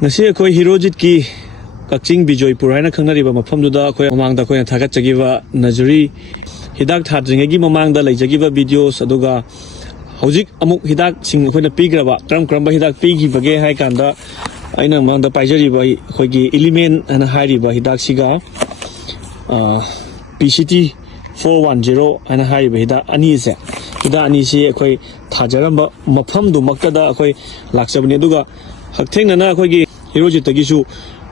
ngasi akhoi Hirojit ki Kakching Bijoypur haina khangnariba mafamduda akhoi mamangda akhoi thagat chagiba Najuri hidak thadringegi mamangda leijagiba videos aduga hojik amuk hidak sing akhoi pigraba kram hidak pigi bage hai kanda aina mamangda paijariba akhoi gi element ana hairiba hidak siga PCT 410 ana hairiba hidak ani se hidak ani si akhoi thajaramba mafamdu maktada akhoi laksabani aduga hakthengna akhoi gi Hirojit tagisu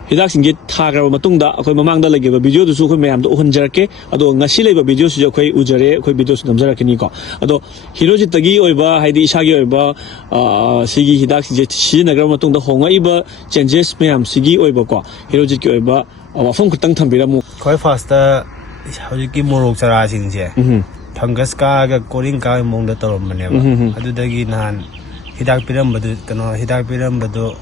hidak singge thagraba matungda akhoi mamangda legeba video du su akhoi mayam do hunjarake ado ngasi leiba video su akhoi ujare akhoi video su namjarakini ko ado Hirojit tagi oiba haidi isagi oiba sigi hidak singge sinagraba matungda honga iba changes mayam sigi oiba ko Hirojit ki oiba wafam khutang thambiramu khoi first hojik ki morok chara singje fungus ka ga koring ka mongda toromane ba adudagi nan hidak piram badu kano hidak piram badu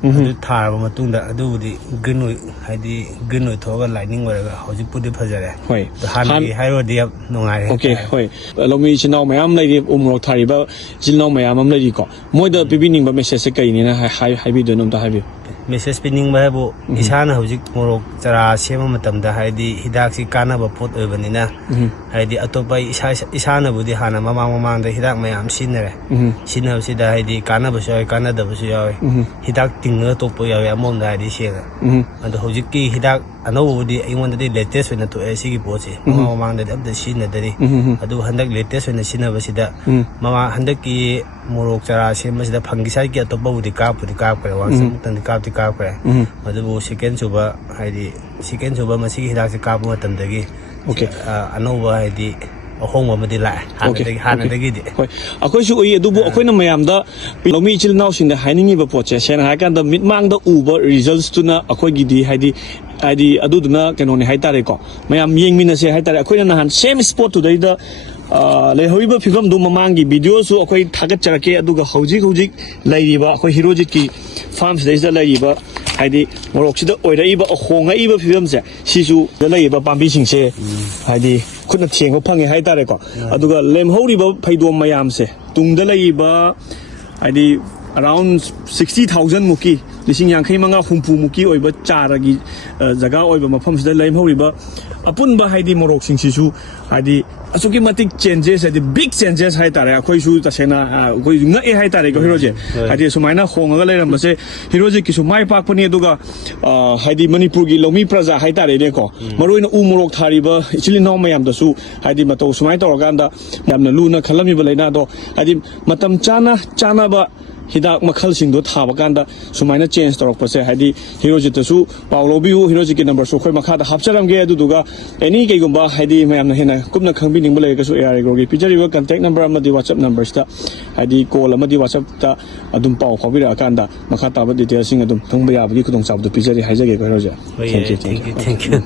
adu thar matungda adubudi gunoi haidi gunoi thoga lightning waraga hojik pudi phajare hoi han hairo dia nongai okay hoi lomi chinau mayam lai umro thariba jilnau mayam am lai ko moida bibining ba message kai ni na hai bi do nom ta hai bi message pinning ba bu isana hojik morok chara sema matamda haidi hidak si kana ba pot oibanina haidi atopa isana budi hana mamang da hidak mayam sinare sinab sida haidi kana ba soy kana da ba soy hidak tinga topo yawe amom da haidi sega ado hojik ki hidak ano budi ingon da latest wena to sigi poche mamang da abda sinadari ado handak latest wena sinaba sida mama handak ki morok chara sema sida phanggisai ki atopa budi ka kare wang samtan di ka kare adu second suba haidi second suba masigi hidak se ka bu tamdagi okay ano ba haidi ahong ma di la hanadagi di hoi akhoi su oi adubu akhoi na mayam da lomi chil naw sin da hainingi ba poche sen ha kan da mitmang da uber results tuna akhoi gi di haidi aduduna kenoni haitare ko mayam yengmina se haitare akhoi na han same spot to da le hoiba phigam du mamangi video su akhoi thagat charake aduga hojik lairiba akhoi Hirojit ki farms da lairiba haidi morok sida oiraiba ahonga iba phigam se sisu da lairiba pambi singse haidi khutna thengba phange haitare ko aduga lemhoriba phaidom mayam se tungda lairiba haidi around 60,000 muki lising yang khaimanga humpu muki oiba charagi jaga oiba mafam sida lemhoriba apunba haidi morok singsisu haidi asuki matik changes haidi big changes haitare akhoi su tasena koi nga e haitare ko Hirojit haidi sumaina honga leiram base Hirojit ki sumai pak pani aduga haidi Manipur gi lomi praja haitare ne ko maroina umorok thariba ichili no mayam da su haidi mato sumai toraganda yamna luna khalami ba leina do haidi matam chana ba hidak makhal sing do thaba kanda sumaina change torok pase haidi Hirojit su paulobiu Hirojit ki number so khoi makha da hapcharam ge aduga any ke gumba haidi mayam na hena kumna khangbi ning ba le ka su area grogi picture ri contact number amadi WhatsApp number sta haidi call amadi WhatsApp ta adum pau phobira kanda makha ta ba details sing adum thongba ya bi khudong chab do picture ri haijage ko Hirojit thank you